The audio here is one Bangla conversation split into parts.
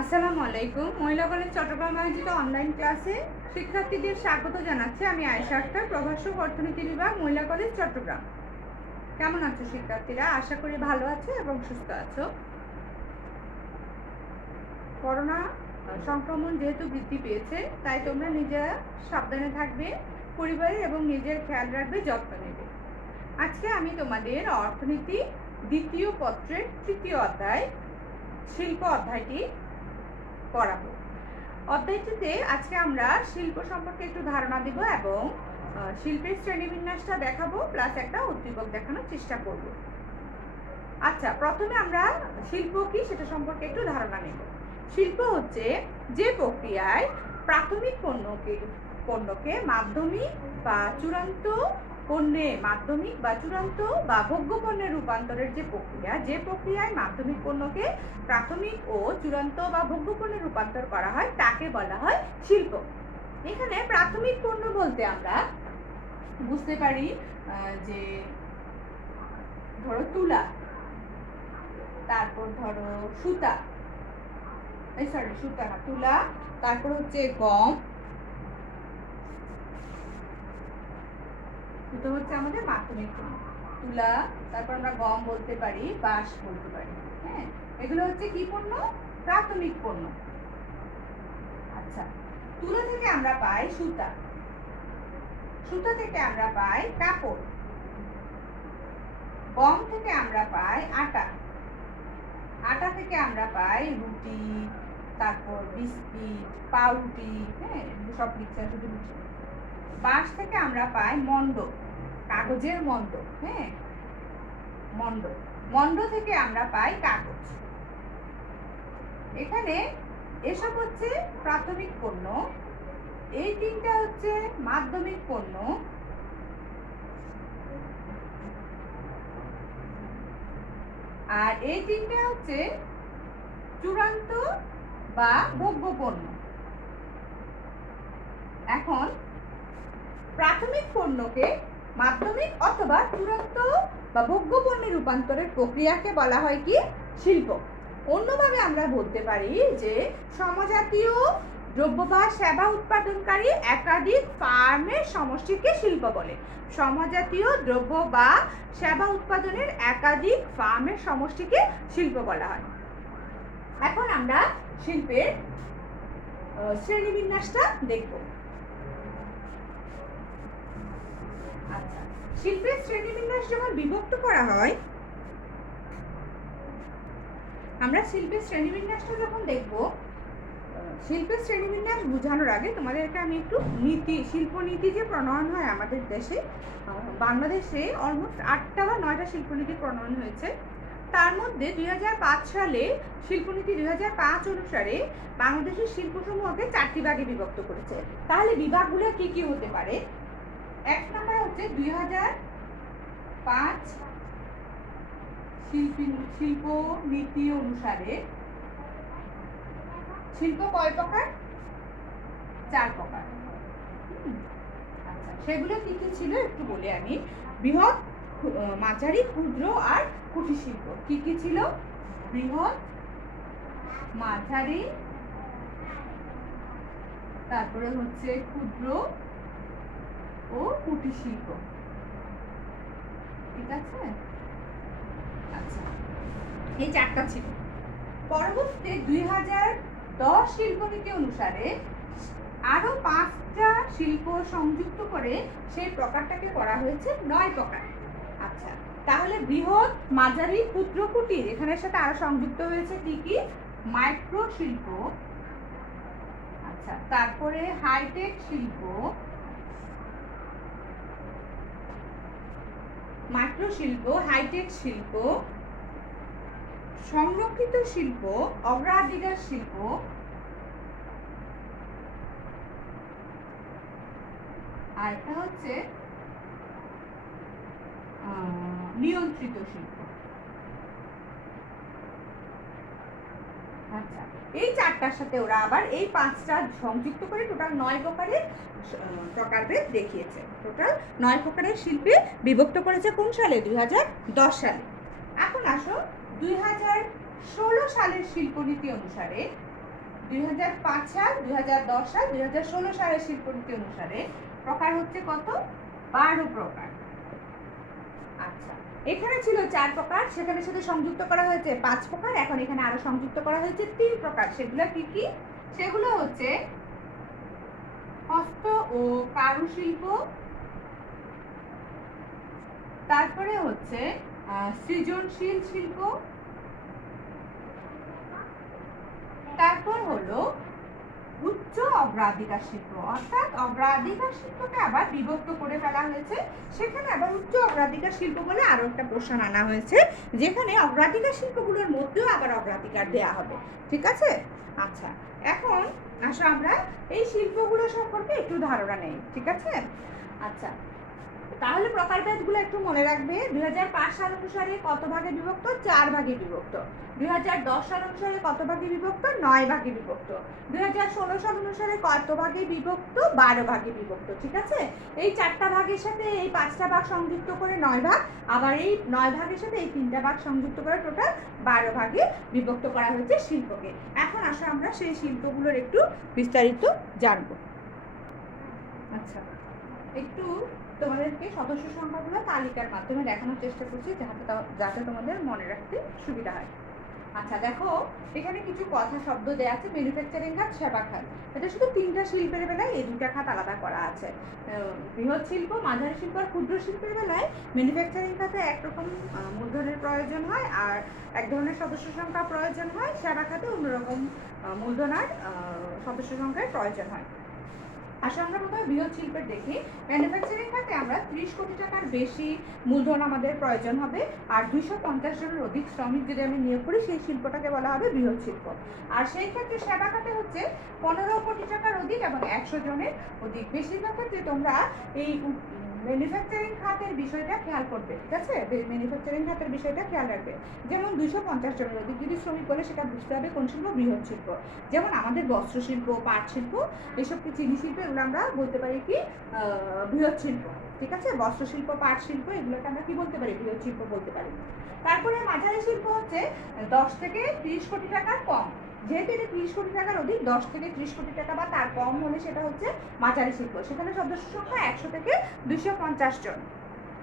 আসসালামু আলাইকুম। মহিলা কলেজ চট্টগ্রাম আয়োজিত অনলাইন ক্লাসে শিক্ষার্থীদের স্বাগত জানাচ্ছি। আমি আয়েশা আক্তার, প্রভাষক অর্থনীতি বিভাগ, মহিলা কলেজ চট্টগ্রাম। কেমন আছো শিক্ষার্থীরা? আশা করি ভালো আছো এবং সুস্থ আছো। করোনা সংক্রমণ যেহেতু বৃদ্ধি পেয়েছে, তাই তোমরা নিজেরা সাবধানে থাকবে, পরিবারের এবং নিজের খেয়াল রাখবে, যত্ন নেবে। আজকে আমি তোমাদের অর্থনীতি দ্বিতীয় পত্রের তৃতীয় অধ্যায় শিল্প অধ্যায়টি পড়াবো। অধ্যায়টিতে আজকে আমরা শিল্প সম্পর্কে একটু ধারণা দেব এবং শিল্পের শ্রেণীবিন্যাসটা দেখাবো, প্লাস একটা উদ্দীপক দেখানোর চেষ্টা করব। আচ্ছা, প্রথমে আমরা শিল্প কি সেটা সম্পর্কে একটু ধারণা নেব। শিল্প হচ্ছে যে প্রক্রিয়ায় প্রাথমিক পণ্যকে মাধ্যমিক বা চূড়ান্ত ভোগ্য পণ্যে রূপান্তরের যে প্রক্রিয়ায় মাধ্যমিক পণ্যকে প্রাথমিক ও চূড়ান্ত বা ভোগ্য পণ্যে রূপান্তর করা হয় তাকে বলা হয় শিল্প। এখানে প্রাথমিক পণ্য বলতে আমরা বুঝতে পারি যে ধরো তুলা, তারপর ধরো তুলা, তারপর হচ্ছে গম, এটা হচ্ছে আমাদের মাধ্যমিক পণ্য। তুলা, তারপর আমরা গম বলতে পারি, বাঁশ বলতে পারি। হ্যাঁ, এগুলো হচ্ছে কি পণ্য? প্রাথমিক পণ্য। আচ্ছা, তুলা থেকে আমরা পাই সুতা, সুতা থেকে আমরা পাই কাপড়, গম থেকে আমরা পাই আটা, আটা থেকে আমরা পাই রুটি, তারপর বিস্কিট, পাউরুটি, হ্যাঁ সব লিখছে শুধু লিখছে। বাঁশ থেকে আমরা পাই মন্ড, কাগজের মন্ড, হ্যাঁ মন্ড থেকে আমরা পাই কাগজ। এখানে এসব হচ্ছে প্রাথমিক পণ্য, এই তিনটা হচ্ছে মাধ্যমিক পণ্য, আর এই তিনটা হচ্ছে চূড়ান্ত বা ভোগ্য পণ্য। এখন প্রাথমিক পণ্যকে মাধ্যমিক অথবা চূড়ান্ত বা ভোগ্য পণ্যে রূপান্তরের প্রক্রিয়াকে বলা হয় কি? শিল্প। অন্যভাবে আমরা বলতে পারি যে সমজাতীয় দ্রব্য বা সেবা উৎপাদনকারী একাধিক ফার্মের সমষ্টিকে শিল্প বলে। সমজাতীয় দ্রব্য বা সেবা উৎপাদনের একাধিক ফার্মের সমষ্টিকে শিল্প বলা হয়। এখন আমরা শিল্পের শ্রেণীবিন্যাসটা দেখব। আচ্ছা, শিল্পের শ্রেণীবিন্যাস যখন বিভক্ত করা হয়, আমরা শিল্পের শ্রেণীবিন্যাসটা যখন দেখব, শিল্পের শ্রেণীবিন্যাস বোঝানোর আগে তোমাদেরকে আমি একটু শিল্পনীতি যে প্রণয়ন হয় আমাদের দেশে, বাংলাদেশে অলমোস্ট 8টা বা 9টা শিল্পনীতি প্রণয়ন হয়েছে। তার মধ্যে 2005 সালে শিল্পনীতি 2005 অনুসারে বাংলাদেশের শিল্পসমূহকে 4টি ভাগে বিভক্ত করেছে। তাহলে বিভাগগুলো কি কি হতে পারে? এক নম্বর হচ্ছে 2005 শিল্প নীতি অনুসারে শিল্প কয় প্রকার? 4 প্রকার। আচ্ছা, সেগুলো কি কি ছিল একটু বলে আমি। বৃহৎ, মাঝারি, ক্ষুদ্র আর কুটির শিল্প। কি কি ছিল? বৃহৎ, মাঝারি, তারপরে হচ্ছে ক্ষুদ্র ও কুটির শিল্প। ঠিক আছে? আচ্ছা, এই 4টা ছিল। পরবর্তীতে 2010 শিল্পনীতি অনুসারে আরো 5টা শিল্প সংযুক্ত করে সেই প্রকারটাকে করা হয়েছে 9 প্রকার। আচ্ছা, তাহলে বৃহৎ, মাঝারি, ক্ষুদ্র, কুটির, এখানের সাথে আরো সংযুক্ত হয়েছে কি কি? মাইক্রো শিল্প, আচ্ছা, তারপরে হাইটেক শিল্প, মাইক্রো শিল্প, হাইটেক শিল্প, সংরক্ষিত শিল্প, অগ্রাধিকার শিল্প, আর এটা হচ্ছে নিয়ন্ত্রিত শিল্প। আচ্ছা, এই 4টার সাথে ওরা আবার এই 5টা সংযুক্ত করে টোটাল 9 প্রকারের প্রকারভেদ দেখিয়েছে। টোটাল 9 প্রকারের শিল্পে বিভক্ত করেছে কোন সালে? 2010 সালে। এখন আসো 2016 সালের শিল্পনীতি অনুসারে 2005 সাল, 2010 সাল, 2016 সালের শিল্পনীতি অনুসারে প্রকার হচ্ছে কত? 12 প্রকার। আচ্ছা, এখানে ছিল 4 প্রকার, সেখানে সাথে সংযুক্ত করা হয়েছে 5 প্রকার, এখন এখানে আরো সংযুক্ত করা হয়েছে 3 প্রকার। সেগুলো কি কি? সেগুলো হচ্ছে হস্ত ও কারুশিল্প, তারপরে হচ্ছে সৃজনশীল শিল্প, তারপর হলো উচ্চ অগ্রাধিকার শিল্প। অর্থাৎ অগ্রাধিকার শিল্পকে আবার বিভক্ত করে ফেলা হয়েছে, সেখানে আবার উচ্চ অগ্রাধিকার শিল্প বলে আরো একটা পোর্শন আনা হয়েছে, যেখানে অগ্রাধিকার শিল্পগুলোর মধ্যেও আবার অগ্রাধিকার দেয়া হবে। ঠিক আছে? আচ্ছা, এখন আসো আমরা এই শিল্পগুলো সম্পর্কে একটু ধারণা নেই। ঠিক আছে? আচ্ছা, তাহলে প্রকারভেদগুলো একটু মনে রাখবে। 2005 সাল অনুসারে কত ভাগে বিভক্ত? 4 ভাগে বিভক্ত। 2010 সাল অনুসারে কত ভাগে বিভক্ত? 9 ভাগে বিভক্ত। 2016 সাল অনুসারে কত ভাগে বিভক্ত? 12 ভাগে বিভক্ত। ঠিক আছে? এই 4টা ভাগের সাথে এই 5টা ভাগ সংযুক্ত করে 9 ভাগ, আবার এই 9 ভাগের সাথে এই 3টা ভাগ সংযুক্ত করে টোটাল 12 ভাগে বিভক্ত করা হয়েছে শিল্পকে। এখন আসো আমরা সেই শিল্পগুলোর একটু বিস্তারিত জানবো। আচ্ছা, একটু তোমাদেরকে সদস্য সংখ্যাগুলো তালিকার মাধ্যমে দেখানোর চেষ্টা করছি, যাতে তোমাদের মনে রাখতে সুবিধা হয়। আচ্ছা, দেখো এখানে কিছু কথা শব্দ দেওয়া আছে। ম্যানুফ্যাকচারিং খাত, সেবা খাত। এটা শুধু 3টা শিল্পের বেলায় এই 2টা খাত আলাদা করা আছে। বৃহৎ শিল্প, মাঝারি শিল্প আর ক্ষুদ্র শিল্পের বেলায় ম্যানুফ্যাকচারিং খাতে একরকম মূলধনের প্রয়োজন হয় আর এক ধরনের সদস্য সংখ্যা প্রয়োজন হয়। সেবা খাতে অন্যরকম মূলধন আর সদস্য সংখ্যার প্রয়োজন হয়। আসলে আমরা প্রথমে বৃহৎ শিল্পের দেখি। ম্যানুফ্যাকচারিং খাতে আমরা 30 কোটি টাকার বেশি মূলধন আমাদের প্রয়োজন হবে, আর 250 জনের অধিক শ্রমিক যদি আমি নিয়োগ করি, সেই শিল্পটাকে বলা হবে বৃহৎ শিল্প। আর সেই ক্ষেত্রে সেবা খাতে হচ্ছে 15 কোটি টাকার অধিক এবং 100 জনের অধিক। বেশিরভাগ ক্ষেত্রে তোমরা এই ম্যানুফ্যাকচারিং খাতের বিষয়টা খেয়াল করবে। ঠিক আছে? ম্যানুফ্যাকচারিং খাতের বিষয়টা খেয়াল রাখবে। যেমন 250 জনের অধিক যদি শ্রমিক বলে, সেটা বুঝতে হবে কোন শিল্প? বৃহৎ শিল্প। যেমন আমাদের বস্ত্র শিল্প, পাট শিল্প, এসব কি চিনি শিল্প, এগুলো আমরা বলতে পারি কি? বৃহৎ শিল্প। ঠিক আছে? বস্ত্র শিল্প, পাট শিল্প, এগুলোকে আমরা কি বলতে পারি? বৃহৎ শিল্প বলতে পারি। তারপরে মাঝারি শিল্প হচ্ছে 10 থেকে 30 কোটি টাকার কম। যেহেতু এটা 30 কোটি টাকার অধিক, 10 থেকে 30 কোটি টাকা বা তার কম হলে সেটা হচ্ছে মাঝারি শিল্প। সেখানে সদস্য সংখ্যা 100 থেকে 250 জন।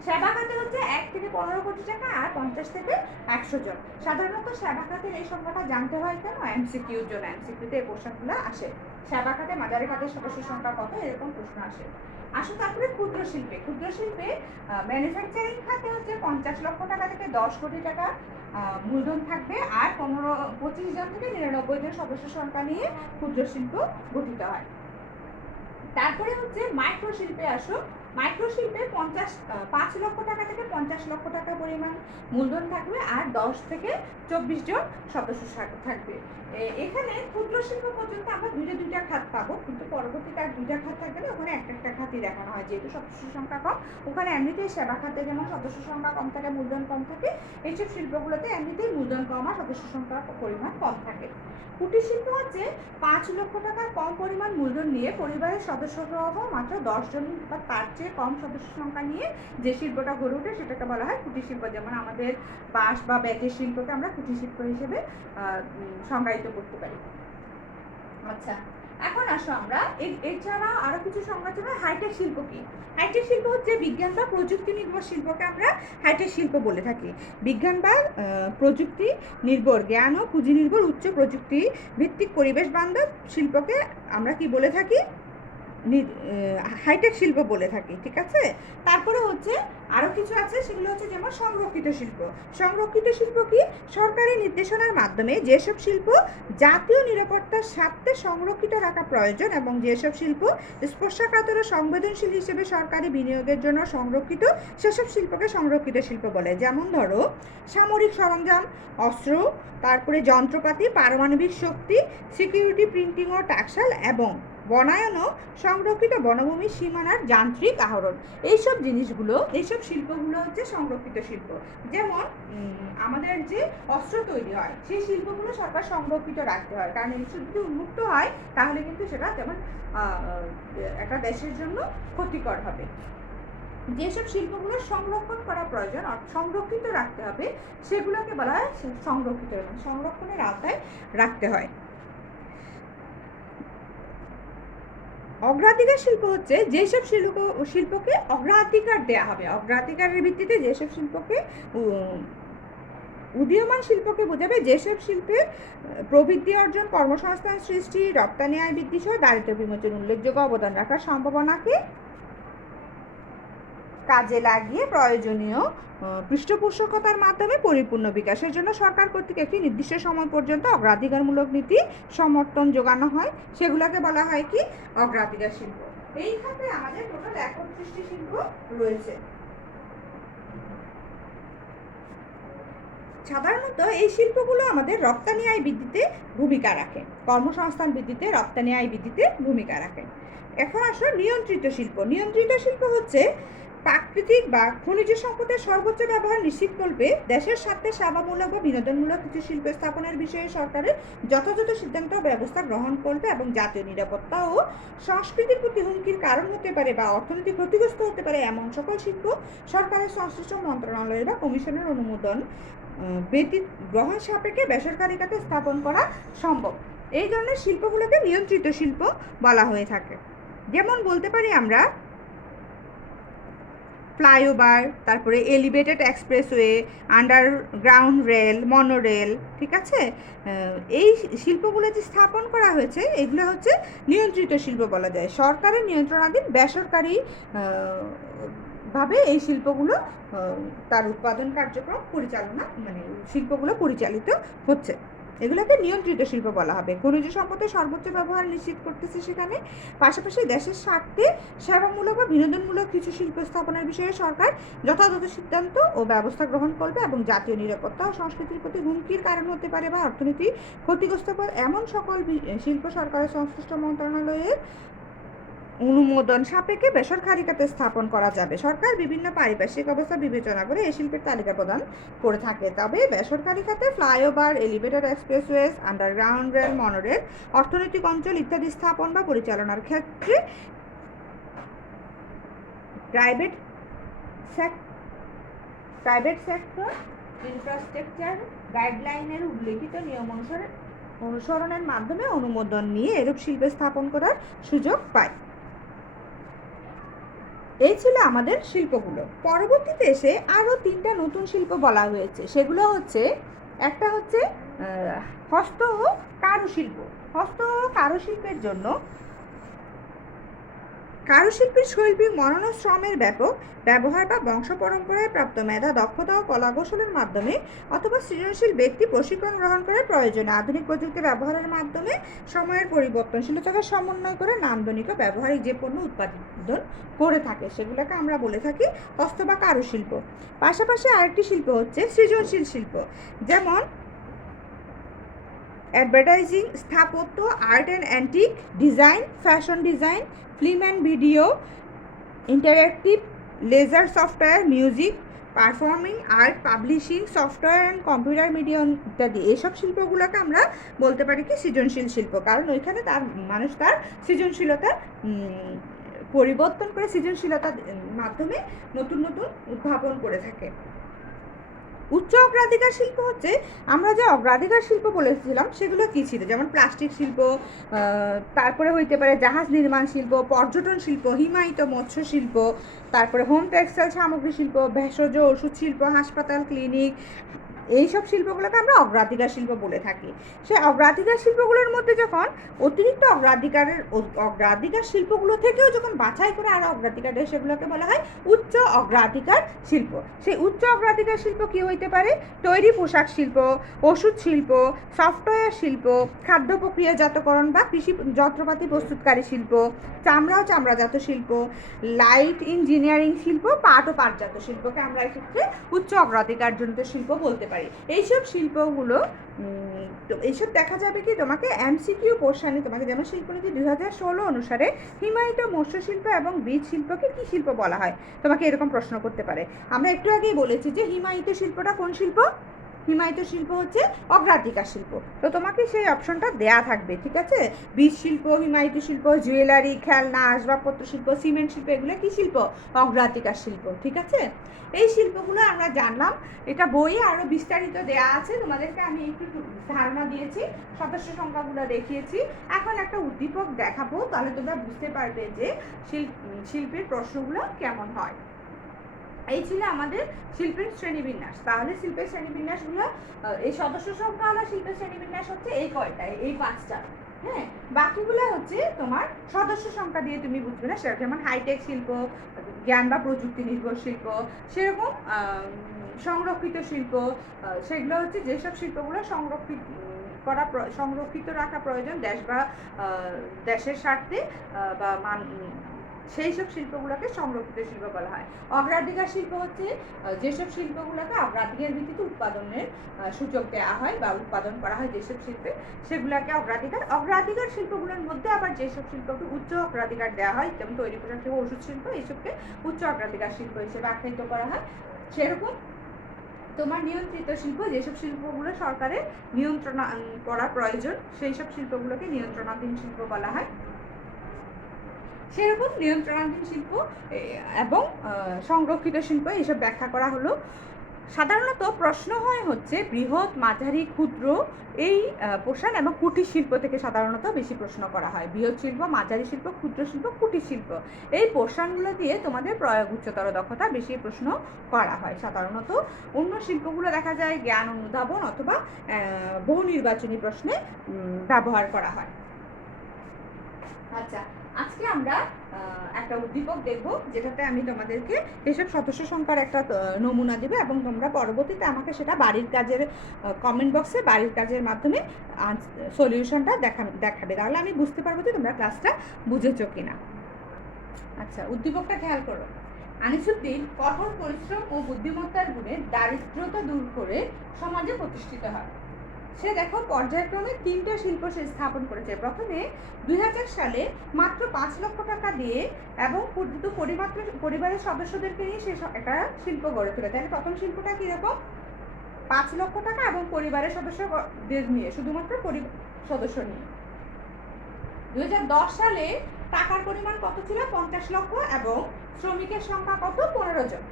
সেবা খাতে হচ্ছে 1 থেকে 15 কোটি টাকা আর 50 থেকে 100 জন। সাধারণত সেবা খাতের এই সংখ্যাটা জানতে হয় কেন? এমসিকিউর জন্য। এমসিকিউতে এই প্রশ্নগুলো আসে। সেবা খাতে, মাঝারি খাতের সদস্য সংখ্যা কত, এরকম প্রশ্ন আসে। আসো তারপরে ক্ষুদ্র শিল্পে। ক্ষুদ্র শিল্পে ম্যানুফ্যাকচারিং খাতে হচ্ছে 50 লক্ষ টাকা থেকে 10 কোটি টাকা মূলধন থাকবে, আর 25 জন থেকে 99 জন সদস্য সংখ্যা নিয়ে ক্ষুদ্র শিল্প গঠিত হয়। তারপরে হচ্ছে মাইক্রো শিল্পে আসো। মাইক্রো শিল্পে 5 লক্ষ টাকা থেকে 50 লক্ষ টাকা পরিমাণ মূলধন থাকবে, আর 10 থেকে 24 জন সদস্য থাকবে। এখানে ক্ষুদ্র শিল্প পর্যন্ত আমরা দুইটা খাত পাবো, কিন্তু পরবর্তীতে আর 2টা খাত থাকবে না, ওখানে একটা খাতই দেখানো হয়। যেহেতু সদস্য সংখ্যা কম, ওখানে এমনিতেই সেবা খাতে যেমন সদস্য সংখ্যা কম থাকে, মূলধন কম থাকে, এইসব শিল্পগুলোতে এমনিতেই মূলধন কম আর সদস্য সংখ্যার পরিমাণ কম থাকে। কুটির শিল্প হচ্ছে 5 লক্ষ টাকার কম পরিমাণ মূলধন নিয়ে পরিবারের সদস্য সহ মাত্র 10 জন বা তার চেয়ে কম সদস্য সংখ্যা নিয়ে যে শিল্পটা গড়ে ওঠে, সেটাকে বলা হয় কুটির শিল্প। যেমন আমাদের বাঁশ বা বেতের শিল্পকে আমরা কুটির শিল্প হিসেবে সংজ্ঞায়িত করতে পারি। আচ্ছা, এখন আসো আমরা এছাড়া আরো কিছু সংজ্ঞা ছিল। হাইটেক শিল্প কি? হাইটেক শিল্প হচ্ছে বিজ্ঞান বা প্রযুক্তি নির্ভর শিল্পকে আমরা হাইটেক শিল্প বলে থাকি। বিজ্ঞান বা প্রযুক্তি নির্ভর, জ্ঞান ও পুঁজি নির্ভর উচ্চ প্রযুক্তি ভিত্তিক পরিবেশ বান্ধব শিল্পকে আমরা কি বলে থাকি? হাইটেক শিল্প বলে থাকি। ঠিক আছে? তারপরে হচ্ছে আরো কিছু আছে, সেগুলো হচ্ছে যেমন সংরক্ষিত শিল্প। সংরক্ষিত শিল্প কি? সরকারি নির্দেশনার মাধ্যমে যেসব শিল্প জাতীয় নিরাপত্তার স্বার্থে সংরক্ষিত রাখা প্রয়োজন এবং যেসব শিল্প স্পর্শকাতর ও সংবেদনশীল হিসেবে সরকারি বিনিয়োগের জন্য সংরক্ষিত, সেসব শিল্পকে সংরক্ষিত শিল্প বলে। যেমন ধরো সামরিক সরঞ্জাম, অস্ত্র, তারপরে যন্ত্রপাতি, পারমাণবিক শক্তি, সিকিউরিটি, প্রিন্টিং ও টাকশাল এবং বনায়নও সংরক্ষিত বনভূমির সীমানার যান্ত্রিক আহরণ। এইসব জিনিসগুলো, এইসব শিল্পগুলো হচ্ছে সংরক্ষিত শিল্প। যেমন আমাদের যে অস্ত্র তৈরি হয়, সেই শিল্পগুলো সরকার সংরক্ষিত রাখতে হয়, কারণ এইসব যদি উন্মুক্ত হয় তাহলে কিন্তু সেটা যেমন একটা দেশের জন্য ক্ষতিকর হবে। যেসব শিল্পগুলো সংরক্ষণ করা প্রয়োজন, সংরক্ষিত রাখতে হবে, সেগুলোকে বলা হয় সংরক্ষিত এবং সংরক্ষণের আওতায় রাখতে হয়। অগ্রাধিকার শিল্প হচ্ছে যেসব শিল্পকে অগ্রাধিকার দেওয়া হবে, অগ্রাধিকারের ভিত্তিতে যেসব শিল্পকে উদীয়মান শিল্পকে বোঝাবে যেসব শিল্পের প্রবৃদ্ধি অর্জন, কর্মসংস্থান সৃষ্টি, রপ্তানি আয় বৃদ্ধি সহ দারিদ্র্য বিমোচন উল্লেখযোগ্য অবদান রাখার সম্ভাবনাকে কাজে লাগিয়ে প্রয়োজনীয় পৃষ্ঠপোষকতার মাধ্যমে পরিপূর্ণ বিকাশের জন্য সরকার কর্তৃক একটি নির্দিষ্ট সময় পর্যন্ত অগ্রাধিকারমূলক নীতি সমর্থন যোগানো হয়, সেগুলোকে বলা হয় কি অগ্রাধিকার শিল্প। এই খাতে আমাদের টোটাল 31টি শিল্প রয়েছে। সাধারণত এই শিল্পগুলো আমাদের রপ্তানি আয় বৃদ্ধিতে ভূমিকা রাখে, কর্মসংস্থান বৃদ্ধিতে, রপ্তানি আয় বৃদ্ধিতে ভূমিকা রাখে। এখন আসো নিয়ন্ত্রিত শিল্প। নিয়ন্ত্রিত শিল্প হচ্ছে প্রাকৃতিক বা খনিজ সম্পদের সর্বোচ্চ ব্যবহার নিশ্চিত করবে দেশের স্বার্থে সেবামূলক বা বিনোদনমূলক কিছু শিল্প স্থাপনের বিষয়ে সরকারের যথাযথ সিদ্ধান্ত ব্যবস্থা গ্রহণ করবে এবং জাতীয় নিরাপত্তা ও সংস্কৃতির প্রতি হুমকির কারণ হতে পারে বা অর্থনীতি ক্ষতিগ্রস্ত হতে পারে এমন সকল শিল্প সরকারের সংশ্লিষ্ট মন্ত্রণালয় বা কমিশনের অনুমোদন ব্যতীত গ্রহণ সাপেক্ষে বেসরকারি খাতে স্থাপন করা সম্ভব। এই ধরনের শিল্পগুলোকে নিয়ন্ত্রিত শিল্প বলা হয়ে থাকে। যেমন বলতে পারি আমরা ফ্লাইওভার, তারপরে elevated expressway, underground rail, monorail, ঠিক আছে। এই শিল্পগুলো যে স্থাপন করা হয়েছে এগুলো হচ্ছে নিয়ন্ত্রিত শিল্প বলা যায়। সরকারের নিয়ন্ত্রণাধীন বেসরকারি ভাবে এই শিল্পগুলো তার উৎপাদন কার্যক্রম পরিচালনা শিল্পগুলো পরিচালিত হচ্ছে, এগুলোকে নিয়ন্ত্রিত শিল্প বলা হবে। খনিজ সম্পদের সর্বোচ্চ ব্যবহার নিশ্চিত করতেছে সেখানে, পাশাপাশি দেশের স্বার্থে সেবামূলক বা বিনোদনমূলক কিছু শিল্প স্থাপনের বিষয়ে সরকার যথাযথ সিদ্ধান্ত ও ব্যবস্থা গ্রহণ করবে এবং জাতীয় নিরাপত্তা ও সংস্কৃতির প্রতি হুমকির কারণ হতে পারে বা অর্থনীতি ক্ষতিগ্রস্ত এমন সকল শিল্প সরকারের সংশ্লিষ্ট মন্ত্রণালয়ের অনুমোদন সাপেক্ষে বেসরকারি খাতে স্থাপন করা যাবে। সরকার বিভিন্ন পারিপার্শ্বিক অবস্থা বিবেচনা করে এই শিল্পের তালিকা প্রদান করে থাকে। তবে বেসরকারি খাতে flyover, elevated expressways, underground rail, monorail, অর্থনৈতিক অঞ্চল ইত্যাদি স্থাপন বা পরিচালনার ক্ষেত্রে প্রাইভেট সেক্টর ইনফ্রাস্ট্রাকচার গাইডলাইনের উল্লেখিত নিয়ম অনুসরণের মাধ্যমে অনুমোদন নিয়ে এরূপ শিল্প স্থাপন করার সুযোগ পায়। এই ছিল আমাদের শিল্পগুলো। পরবর্তীতে এসে আরও 3টা নতুন শিল্প বলা হয়েছে, সেগুলো হচ্ছে একটা হচ্ছে হস্ত ও কারুশিল্প। হস্ত ও কারুশিল্পের জন্য কারুশিল্পীর শৈল্পিক মনন শ্রমের ব্যাপক ব্যবহার বা বংশ পরম্পরায় প্রাপ্ত মেধা, দক্ষতা ও কলাকৌশলের মাধ্যমে অথবা সৃজনশীল ব্যক্তি প্রশিক্ষণ গ্রহণ করে প্রয়োজনে আধুনিক প্রযুক্তি ব্যবহারের মাধ্যমে সময়ের পরিবর্তনশীলতাকে সমন্বয় করে নান্দনিক ও ব্যবহারিক যে পণ্য উৎপাদন করে থাকে সেগুলোকে আমরা বলে থাকি হস্ত বা কারুশিল্প। পাশাপাশি আরেকটি শিল্প হচ্ছে সৃজনশীল শিল্প, যেমন অ্যাডভার্টাইজিং, স্থাপত্য, art and antique, design, fashion design, film and video, interactive, leisure software, music, performing art, publishing, software and computer media ইত্যাদি। এইসব শিল্পগুলোকে আমরা বলতে পারি কি সৃজনশীল শিল্প, কারণ ওইখানে মানুষ তার সৃজনশীলতার পরিবর্তন করে সৃজনশীলতার মাধ্যমে নতুন নতুন উদ্ভাবন করে থাকে। উচ্চ অগ্রাধিকার শিল্প হচ্ছে আমরা যে অগ্রাধিকার শিল্প বলেছিলাম সেগুলো কী ছিল, যেমন প্লাস্টিক শিল্প, তারপরে হইতে পারে জাহাজ নির্মাণ শিল্প, পর্যটন শিল্প, হিমায়িত মৎস্য শিল্প, তারপরে হোম টেক্সটাইল সামগ্রী শিল্প, ভেষজ ওষুধ শিল্প, হাসপাতাল, ক্লিনিক, এইসব শিল্পগুলোকে আমরা অগ্রাধিকার শিল্প বলে থাকি। সেই অগ্রাধিকার শিল্পগুলোর মধ্যে যখন অতিরিক্ত অগ্রাধিকার শিল্পগুলো থেকেও যখন বাছাই করে আরও অগ্রাধিকার দেয় সেগুলোকে বলা হয় উচ্চ অগ্রাধিকার শিল্প। সেই উচ্চ অগ্রাধিকার শিল্প কী হইতে পারে? তৈরি পোশাক শিল্প, ওষুধ শিল্প, সফটওয়্যার শিল্প, খাদ্য প্রক্রিয়াজাতকরণ বা কৃষি যন্ত্রপাতি প্রস্তুতকারী শিল্প, চামড়া ও চামড়াজাত শিল্প, লাইট ইঞ্জিনিয়ারিং শিল্প, পাট ও পাটজাত শিল্পকে আমরা এক্ষেত্রে উচ্চ অগ্রাধিকারজনিত শিল্প বলতে পারি। এইসব শিল্পগুলো এইসব দেখা যাবে কি তোমাকে এমসিকিউ কোশ্চেনে, তোমাকে যেমন শিল্পনীতি 2016 অনুসারে হিমায়িত মৎস্য শিল্প এবং বীজ শিল্পকে কী শিল্প বলা হয়, তোমাকে এরকম প্রশ্ন করতে পারে। আমরা একটু আগেই বলেছি যে হিমায়িত শিল্পটা কোন শিল্প? হিমায়িত শিল্প হচ্ছে অগ্রাধিকার শিল্প। তো তোমাকে সেই অপশনটা দেয়া থাকবে, ঠিক আছে? বীজ শিল্প, হিমায়িত শিল্প, জুয়েলারি, খেলনা, আসবাবপত্র শিল্প, সিমেন্ট শিল্প, এগুলো কি শিল্প? অগ্রাধিকার শিল্প, ঠিক আছে? এই শিল্পগুলো আমরা জানলাম, এটা বইয়ে আরও বিস্তারিত দেয়া আছে, তোমাদেরকে আমি একটু ধারণা দিয়েছি, সদস্য সংখ্যাগুলো দেখিয়েছি। এখন একটা উদ্দীপক দেখাবো, তাহলে তোমরা বুঝতে পারবে যে শিল্পের প্রশ্নগুলো কেমন হয়। এই ছিল আমাদের শিল্পের শ্রেণীবিন্যাস। তাহলে শিল্পের শ্রেণীবিন্যাসগুলো, এই সদস্য সংখ্যা হলো শিল্পের শ্রেণীবিন্যাস হচ্ছে এই কয়টায়, এই 5টা। হ্যাঁ, বাকিগুলো হচ্ছে তোমার সদস্য সংখ্যা দিয়ে তুমি বুঝবে না, সেরকম যেমন হাইটেক শিল্প, জ্ঞান বা প্রযুক্তি নির্ভর শিল্প, সেরকম সংরক্ষিত শিল্প, সেগুলো হচ্ছে যেসব শিল্পগুলো সংরক্ষিত রাখা প্রয়োজন দেশ বা দেশের স্বার্থে বা সেই সব শিল্পগুলোকে সংরক্ষিত শিল্প বলা হয়। অগ্রাধিকার শিল্প হচ্ছে যেসব শিল্পগুলোকে অগ্রাধিকার ভিত্তিতে উৎপাদনের সুযোগ দেওয়া হয় বা উৎপাদন করা হয় যেসব শিল্পে, সেগুলোকে অগ্রাধিকার শিল্পগুলোর মধ্যে আবার যেসব শিল্পকে উচ্চ অগ্রাধিকার দেওয়া হয়, যেমন তৈরি পোশাক শিল্প, ওষুধ শিল্প, এইসবকে উচ্চ অগ্রাধিকার শিল্প হিসেবে আখ্যায়িত করা হয়। সেরকম তোমার নিয়ন্ত্রিত শিল্প, যেসব শিল্পগুলো সরকারের নিয়ন্ত্রণ করা প্রয়োজন, সেই সব শিল্পগুলোকে নিয়ন্ত্রণাধীন শিল্প বলা হয়। সেরকম নিয়ন্ত্রণাধীন শিল্প এবং সংরক্ষিত শিল্প এইসব ব্যাখ্যা করা হলো। সাধারণত প্রশ্ন হয় হচ্ছে বৃহৎ, মাঝারি, ক্ষুদ্র এই পোষণ এবং কুটির শিল্প থেকে সাধারণত বেশি প্রশ্ন করা হয়। বৃহৎ শিল্প, মাঝারি শিল্প, ক্ষুদ্র শিল্প, কুটির শিল্প, এই পোষণগুলো দিয়ে তোমাদের প্রয়োগ উচ্চতর দক্ষতা বেশি প্রশ্ন করা হয় সাধারণত। অন্য শিল্পগুলো দেখা যায় জ্ঞান অনুধাবন অথবা বহু নির্বাচনী প্রশ্নে ব্যবহার করা হয়। আচ্ছা, আজকে আমরা একটা উদ্দীপক দেখব, যেটাতে আমি তোমাদেরকে এসব সদস্য সংখ্যার একটা নমুনা দেবো এবং তোমরা পরবর্তীতে আমাকে সেটা বাড়ির কাজের কমেন্ট বক্সে বাড়ির কাজের মাধ্যমে সলিউশনটা দেখাবে, তাহলে আমি বুঝতে পারবো যে তোমরা ক্লাসটা বুঝেছো কিনা। আচ্ছা, উদ্দীপকটা খেয়াল করো। আনিসুদ্দিন কঠোর পরিশ্রম ও বুদ্ধিমত্তার গুণে দারিদ্রতা দূর করে সমাজে প্রতিষ্ঠিত হয়। সে দেখো পর্যায়ক্রমে 3টা শিল্প সে স্থাপন করেছে। প্রথমে 2000 সালে মাত্র 5 লক্ষ টাকা দিয়ে এবং পরিবারের সদস্যদেরকে নিয়ে সে একটা শিল্প গড়ে তোলে। তাহলে প্রথম শিল্পটা কীরকম? 5 লক্ষ টাকা এবং পরিবারের সদস্যদের নিয়ে, শুধুমাত্র সদস্য নিয়ে। 2010 সালে টাকার পরিমাণ কত ছিল? 50 লক্ষ এবং শ্রমিকের সংখ্যা কত? 15 জন।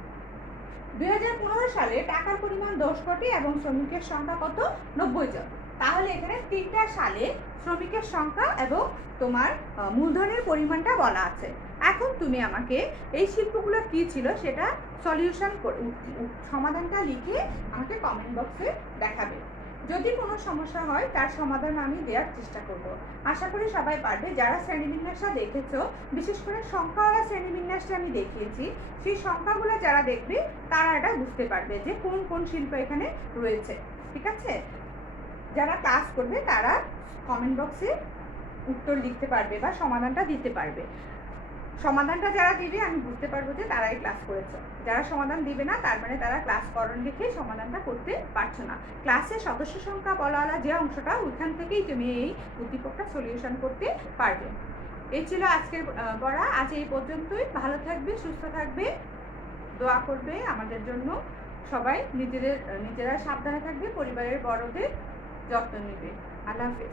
2015 সালে টাকার পরিমাণ 10 কোটি এবং শ্রমিকের সংখ্যা কত? 90 জন। তাহলে এখানে 3টা সালে শ্রমিকের সংখ্যা এবং তোমার মূলধনের পরিমাণটা বলা আছে। এখন তুমি আমাকে এই শিল্পগুলো কি ছিল সেটা সলিউশন করে সমাধানটা লিখে আমাকে কমেন্ট বক্সে দেখাবে। যদি কোনো সমস্যা হয় তার সমাধান আমি দেওয়ার চেষ্টা করব। আশা করি সবাই পারবে। যারা শ্রেণীবিন্যাসটা দেখেছো, বিশেষ করে সংখ্যাওয়ালা শ্রেণীবিন্যাসটা আমি দেখিয়েছি, সেই সংখ্যাগুলো যারা দেখবে তারা এটা বুঝতে পারবে যে কোন কোন শিল্প এখানে রয়েছে, ঠিক আছে? যারা ক্লাস করবে তারা কমেন্ট বক্সে উত্তর লিখতে পারবে বা সমাধানটা দিতে পারবে। সমাধানটা যারা দিবে আমি বুঝতে পারবো যে তারাই ক্লাস করেছে। যারা সমাধান দিবে না তার মানে তারা ক্লাস করণ লিখে সমাধানটা করতে পারছো না। ক্লাসের সদস্য সংখ্যা বলা যে অংশটা, ওইখান থেকেই তুমি এই উদ্দীপকটা সলিউশন করতে পারবে। এই ছিল আজকের পড়া। আজ এই পর্যন্তই। ভালো থাকবে, সুস্থ থাকবে, দোয়া করবে আমাদের জন্য। সবাই নিজেরা সাবধানে থাকবে, পরিবারের বড়দের যত্ন নেবে। আল্লাহ হাফেজ।